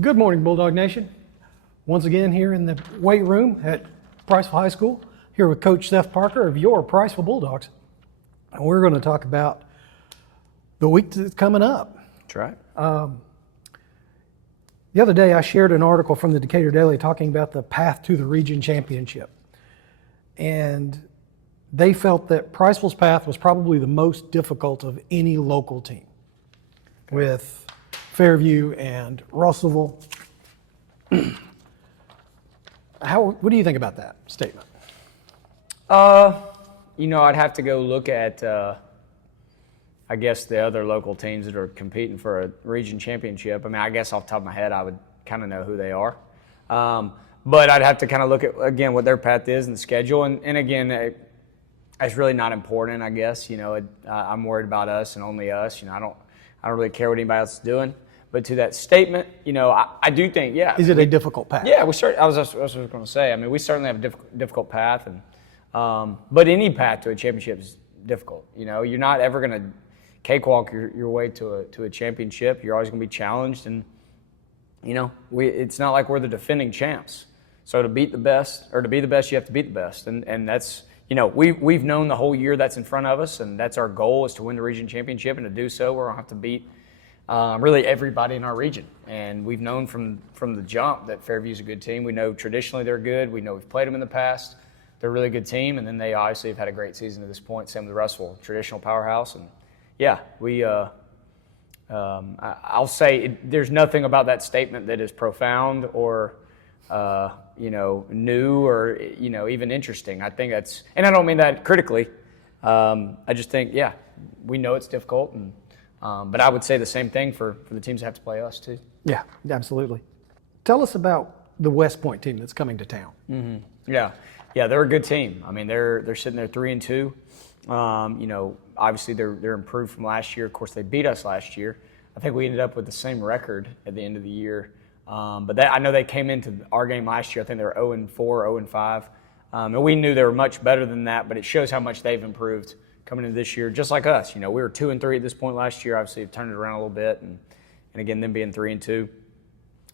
Good morning, Bulldog Nation. Once again here in the weight room at Priceville High School, here with Coach Seth Parker of your Priceville Bulldogs. And we're going to talk about the week that's coming up. That's right. The other day I shared an article from the Decatur Daily talking about the path to the region championship. And they felt that Priceville's path was probably the most difficult of any local team, with Fairview and Russellville. What do you think about that statement? I'd have to go look at, I guess, the other local teams that are competing for a region championship. I mean, I guess off the top of my head, I would kind of know who they are. But I'd have to kind of look at, again, what their path is and the schedule. And again, it's really not important, I guess. I'm worried about us and only us. I don't really care what anybody else is doing. But to that statement, I do think, yeah. Is it a difficult path? Yeah, I was going to say. I mean, we certainly have a difficult path, but any path to a championship is difficult. You're not ever going to cakewalk your way to a championship. You're always going to be challenged, and it's not like we're the defending champs. So to beat the best, or to be the best, you have to beat the best, and that's we've known the whole year that's in front of us, and that's our goal, is to win the region championship, and to do so, we're going to have to beat really everybody in our region. And we've known from the jump that Fairview's a good team. We know traditionally they're good. We know we've played them in the past. They're a really good team, and then they obviously have had a great season to this point. Same with Russell, traditional powerhouse. And yeah, I'll say there's nothing about that statement that is profound or new or even interesting. I think that's, and I don't mean that critically. I just think, yeah, we know it's difficult, and but I would say the same thing for the teams that have to play us too. Yeah, absolutely. Tell us about the West Point team that's coming to town. Mm-hmm. Yeah, they're a good team. I mean, they're sitting there 3-2. Obviously they're improved from last year. Of course, they beat us last year. I think we ended up with the same record at the end of the year. But I know they came into our game last year. I think they were 0-4, 0-5. And we knew they were much better than that, but it shows how much they've improved coming into this year, just like us. We were 2-3 at this point last year. Obviously, they've turned it around a little bit, and again, them being 3-2.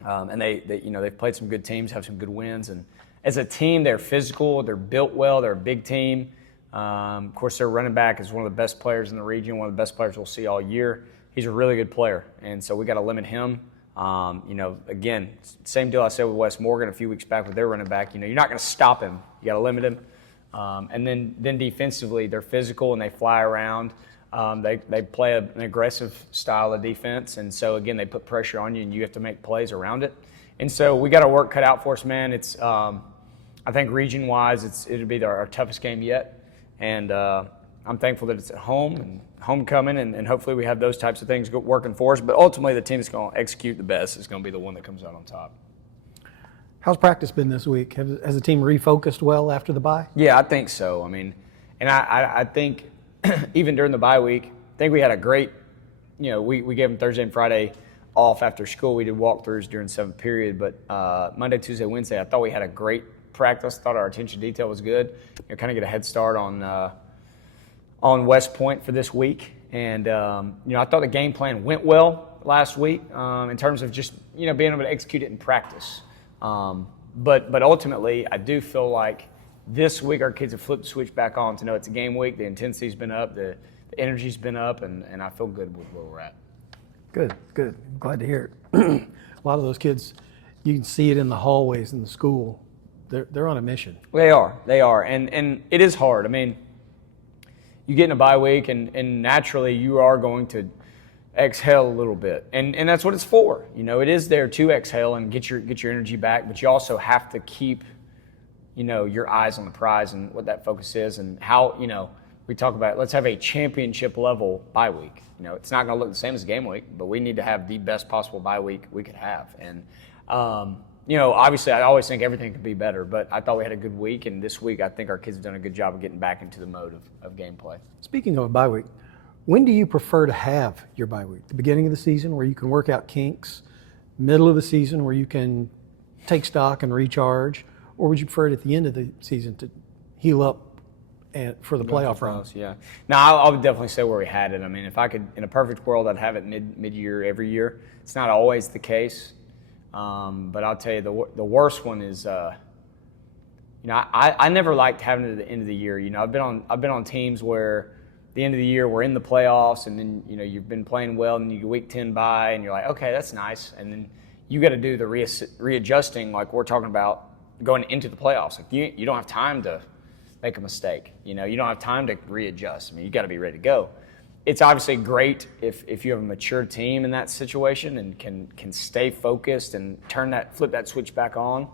And they've played some good teams, have some good wins, and as a team, they're physical, they're built well, they're a big team. Of course, their running back is one of the best players in the region, one of the best players we'll see all year. He's a really good player, and so we got to limit him. Again, same deal I said with West Morgan a few weeks back with their running back. You're not going to stop him. You got to limit him. And then defensively, they're physical and they fly around. They play an aggressive style of defense, and so again, they put pressure on you, and you have to make plays around it. And so we got our work cut out for us, man. It's I think region-wise, it'll be our toughest game yet, and I'm thankful that it's at home and homecoming, and hopefully we have those types of things working for us. But ultimately, the team that's going to execute the best is going to be the one that comes out on top. How's practice been this week? Has the team refocused well after the bye? Yeah, I think so. I mean, and I think even during the bye week, I think we had a great, we gave them Thursday and Friday off after school. We did walkthroughs during the seventh period, but Monday, Tuesday, Wednesday, I thought we had a great practice. I thought our attention to detail was good. Kind of get a head start on West Point for this week. And, I thought the game plan went well last week in terms of just, being able to execute it in practice. But ultimately, I do feel like this week our kids have flipped the switch back on to know it's a game week. The intensity's been up, the energy's been up, and I feel good with where we're at. Good. I'm glad to hear it. A lot of those kids, you can see it in the hallways in the school. They're on a mission. They are, and it is hard. I mean, you get in a bye week, and naturally you are going to exhale a little bit, and that's what it's for. It is there to exhale and get your energy back, but you also have to keep, your eyes on the prize and what that focus is, and how, we talk about, let's have a championship level bye week. It's not going to look the same as game week, but we need to have the best possible bye week we could have. And obviously I always think everything could be better, but I thought we had a good week, and this week I think our kids have done a good job of getting back into the mode of gameplay. Speaking of a bye week, when do you prefer to have your bye week? The beginning of the season where you can work out kinks, middle of the season where you can take stock and recharge, or would you prefer it at the end of the season to heal up and for the playoff run? Yeah. No, I would definitely say where we had it. I mean, if I could, in a perfect world, I'd have it mid-year every year. It's not always the case. But I'll tell you, the worst one is, I never liked having it at the end of the year. I've been on teams where the end of the year we're in the playoffs, and then you've been playing well, and you get week 10 bye, and you're like, okay, that's nice, and then you got to do the readjusting, like we're talking about going into the playoffs. Like you don't have time to make a mistake. You don't have time to readjust. I mean, you got to be ready to go. It's obviously great if you have a mature team in that situation and can stay focused and flip that switch back on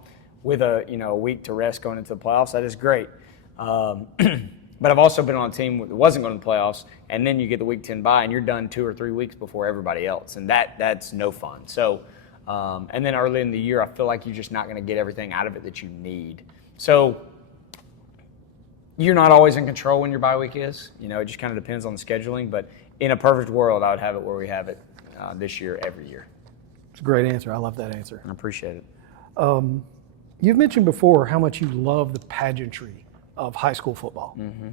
with a week to rest going into the playoffs. That is great. But I've also been on a team that wasn't going to the playoffs, and then you get the week 10 bye, and you're done 2 or 3 weeks before everybody else, and that's no fun. So, and then early in the year, I feel like you're just not going to get everything out of it that you need. So you're not always in control when your bye week is. It just kind of depends on the scheduling. But in a perfect world, I would have it where we have it this year, every year. It's a great answer. I love that answer. I appreciate it. You've mentioned before how much you love the pageantry of high school football. Mm-hmm.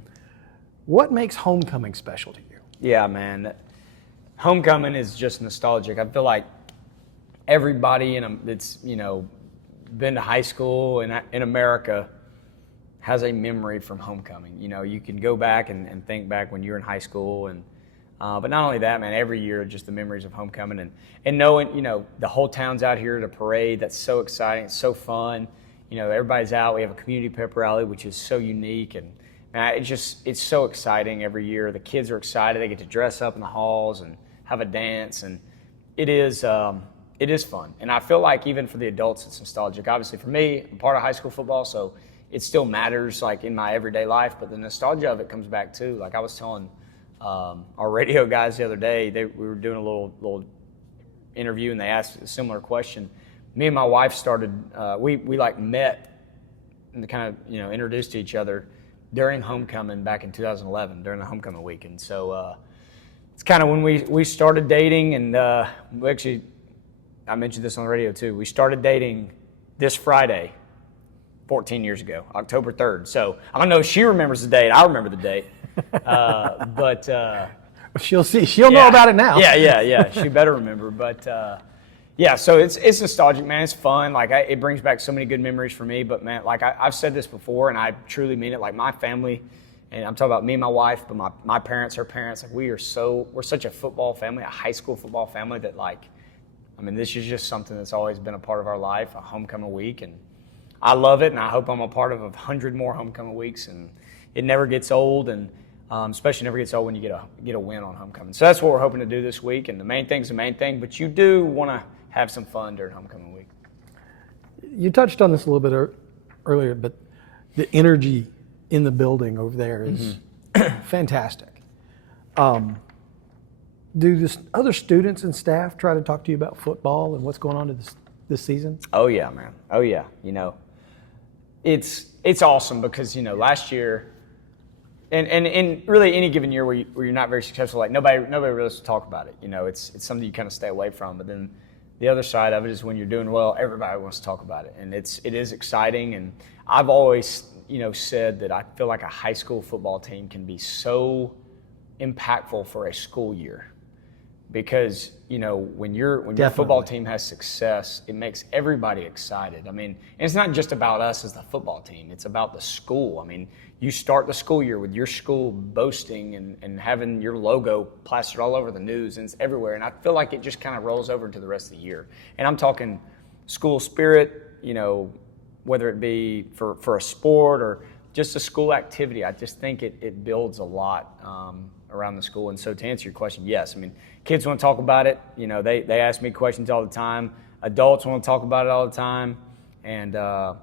What makes homecoming special to you? Yeah, man. Homecoming is just nostalgic. I feel like everybody that's been to high school in America has a memory from homecoming. You can go back and think back when you were in high school, and but not only that, man, every year just the memories of homecoming and knowing, the whole town's out here at a parade. That's so exciting. It's so fun. Everybody's out. We have a community pep rally, which is so unique, and it's so exciting every year. The kids are excited. They get to dress up in the halls and have a dance, and it is fun. And I feel like even for the adults, it's nostalgic. Obviously, for me, I'm part of high school football, so it still matters, like in my everyday life. But the nostalgia of it comes back too. Like I was telling our radio guys the other day, we were doing a little interview, and they asked a similar question. Me and my wife started. We met and kind of introduced to each other during homecoming back in 2011 during the homecoming week, and so it's kind of when we started dating. And we actually, I mentioned this on the radio too. We started dating this Friday, 14 years ago, October 3rd. So I don't know if she remembers the date. I remember the date, but she'll see. She'll know about it now. Yeah. She better remember, but. Yeah, so it's nostalgic, man. It's fun. Like it brings back so many good memories for me. But man, like I've said this before, and I truly mean it. Like my family, and I'm talking about me and my wife, but my parents, her parents. Like we're such a football family, a high school football family that this is just something that's always been a part of our life. A homecoming week, and I love it, and I hope I'm a part of 100 more homecoming weeks. And it never gets old, and especially never gets old when you get a win on homecoming. So that's what we're hoping to do this week. And the main thing's the main thing, but you do want to have some fun during homecoming week. You touched on this a little bit earlier, but the energy in the building over there is fantastic. Do other students and staff try to talk to you about football and what's going on this season? Oh yeah, man. Oh yeah. It's awesome because last year, and really any given year where you're not very successful, like nobody really wants to talk about it. It's something you kind of stay away from. But then the other side of it is when you're doing well, everybody wants to talk about it, and it is exciting. And I've always said that I feel like a high school football team can be so impactful for a school year because when your football team has success, it makes everybody excited. And it's not just about us as the football team; it's about the school. You start the school year with your school boasting and having your logo plastered all over the news, and it's everywhere. And I feel like it just kind of rolls over into the rest of the year. And I'm talking school spirit, whether it be for a sport or just a school activity. I just think it builds a lot around the school. And so to answer your question, yes. Kids want to talk about it. They ask me questions all the time. Adults want to talk about it all the time. And, I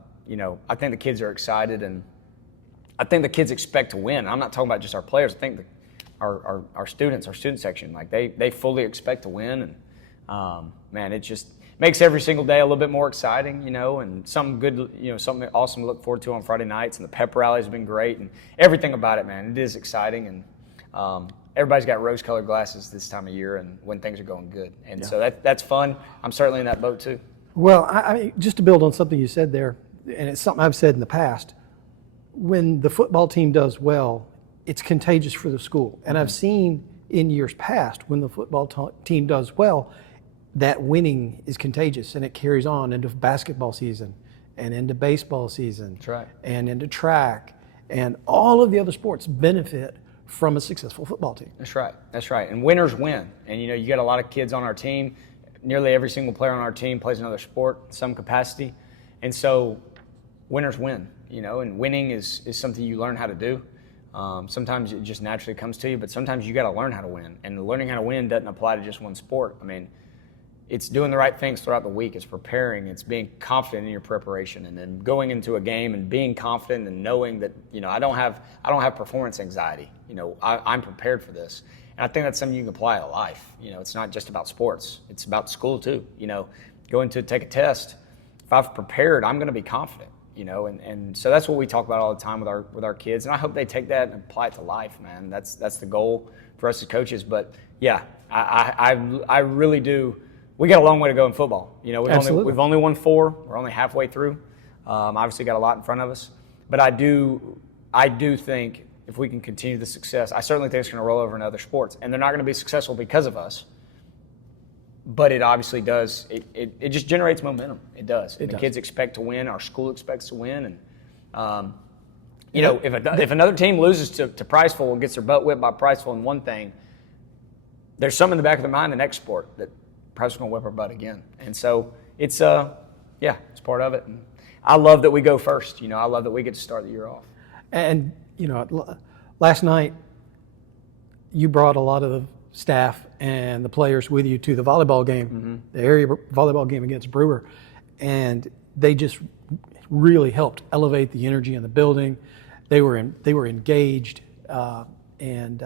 think the kids are excited, and I think the kids expect to win. I'm not talking about just our players. I think our students, our student section, like they fully expect to win. And man, it just makes every single day a little bit more exciting, and something good, something awesome to look forward to on Friday nights. And the pep rally has been great, and everything about it, man, it is exciting. And everybody's got rose-colored glasses this time of year, and when things are going good, and so that's fun. I'm certainly in that boat too. Well, I just to build on something you said there, and it's something I've said in the past. When the football team does well, it's contagious for the school. And I've seen in years past when the football team does well, that winning is contagious, and it carries on into basketball season and into baseball season. That's right. And into track, and all of the other sports benefit from a successful football team. That's right. That's right. And winners win. And, you know, you got a lot of kids on our team. Nearly every single player on our team plays another sport in some capacity. And so winners win, you know, and winning is something you learn how to do. Sometimes it just naturally comes to you, but sometimes you got to learn how to win. And learning how to win doesn't apply to just one sport. I mean, it's doing the right things throughout the week. It's preparing. It's being confident in your preparation, and then going into a game and being confident and knowing that, you know, I don't have performance anxiety. You know, I'm prepared for this, and I think that's something you can apply to life. You know, it's not just about sports. It's about school too. You know, going to take a test. If I've prepared, I'm going to be confident. You know, and so that's what we talk about all the time with our kids, and I hope they take that and apply it to life, man. That's the goal for us as coaches. But yeah, I really do. We got a long way to go in football. You know, we've only won 4. We're only halfway through. Obviously, got a lot in front of us. But I do think if we can continue the success, I certainly think it's going to roll over in other sports. And they're not going to be successful because of us. But it obviously does. It just generates momentum. It does. And the kids expect to win. Our school expects to win. And you know, if another team loses to Priceville and gets their butt whipped by Priceville in one thing, there's some in the back of their mind the next sport that Priceville's going to whip our butt again. And so it's it's part of it. And I love that we go first. You know, I love that we get to start the year off. And you know, last night you brought a lot of the staff and the players with you to the volleyball game, the area volleyball game against Brewer, and they just really helped elevate the energy in the building. They were engaged, and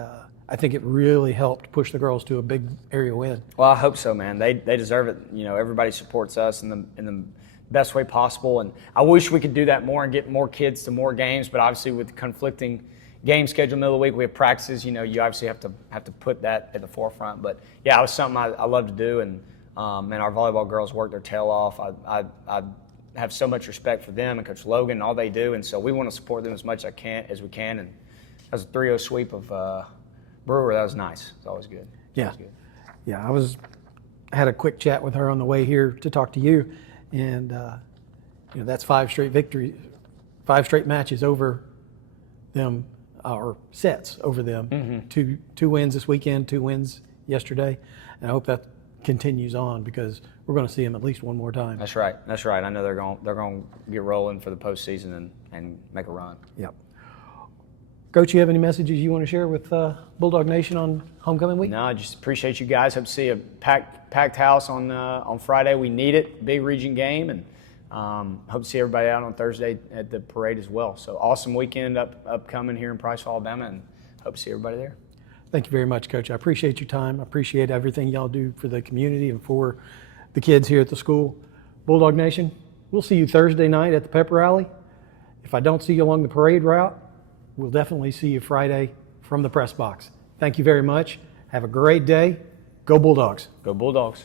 I think it really helped push the girls to a big area win. Well, I hope so, man. They deserve it. You know, everybody supports us in the best way possible, and I wish we could do that more and get more kids to more games. But obviously, with conflicting game schedule in the middle of the week, we have practices. You know, you obviously have to put that at the forefront. But yeah, it was something I love to do, and our volleyball girls work their tail off. I have so much respect for them and Coach Logan and all they do, and so we want to support them as much as we can. And that was a 3-0 sweep of Brewer. That was nice. It's always good. Yeah, yeah. I had a quick chat with her on the way here to talk to you, and you know, that's 5 straight victories, 5 straight matches over them, or sets over them. 2 wins this weekend, 2 wins yesterday, and I hope that continues on because we're going to see them at least one more time. That's right. That's right. I know they're going to get rolling for the postseason and make a run. Yep. Coach, you have any messages you want to share with Bulldog Nation on homecoming week? No, I just appreciate you guys. Hope to see a packed house on Friday. We need it. Big region game, and hope to see everybody out on Thursday at the parade as well. So awesome weekend upcoming here in Priceville, Alabama, and hope to see everybody there. Thank you very much, Coach. I appreciate your time. I appreciate everything y'all do for the community and for the kids here at the school. Bulldog Nation, we'll see you Thursday night at the pep rally. If I don't see you along the parade route, we'll definitely see you Friday from the press box. Thank you very much. Have a great day. Go Bulldogs. Go Bulldogs.